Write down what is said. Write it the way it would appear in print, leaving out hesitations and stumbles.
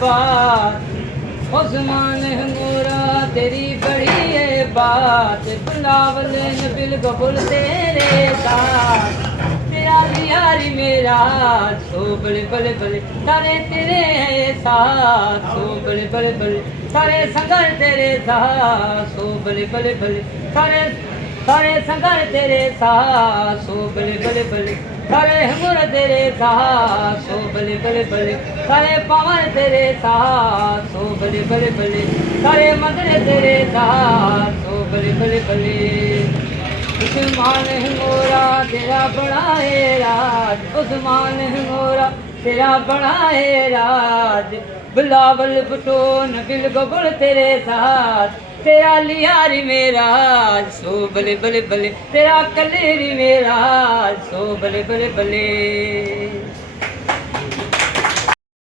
बात उस्मान मोरा तेरी बड़ी है बात बुलावल नबिल गबुल तेरे साथ तेरा लियारी मेरा सो बड़े बड़े बड़े सारे तेरे हैं साथ सो बड़े बड़े बड़े सारे संगर तेरे साथ सो बड़े बड़े बड़े सारे सारे संगर तेरे साथ सो बड़े बड़े बड़े सारे हमर तेरे साथ सो बड़े बड़े बड़े सारे पवन तेरे साथ सो बड़े बड़े बड़े सारे मंदिर तेरे साथ सो बड़े बड़े बड़े उस्मान मोरा तेरा बड़ा है राज उस्मान मोरा तेरा बड़ा है राज बिलावल भुट्टो नबिल गबुल तेरे साथ तेरा लियारी मेरा सो बले बले बले तेरा कलेरी मेरा सो बले बले बले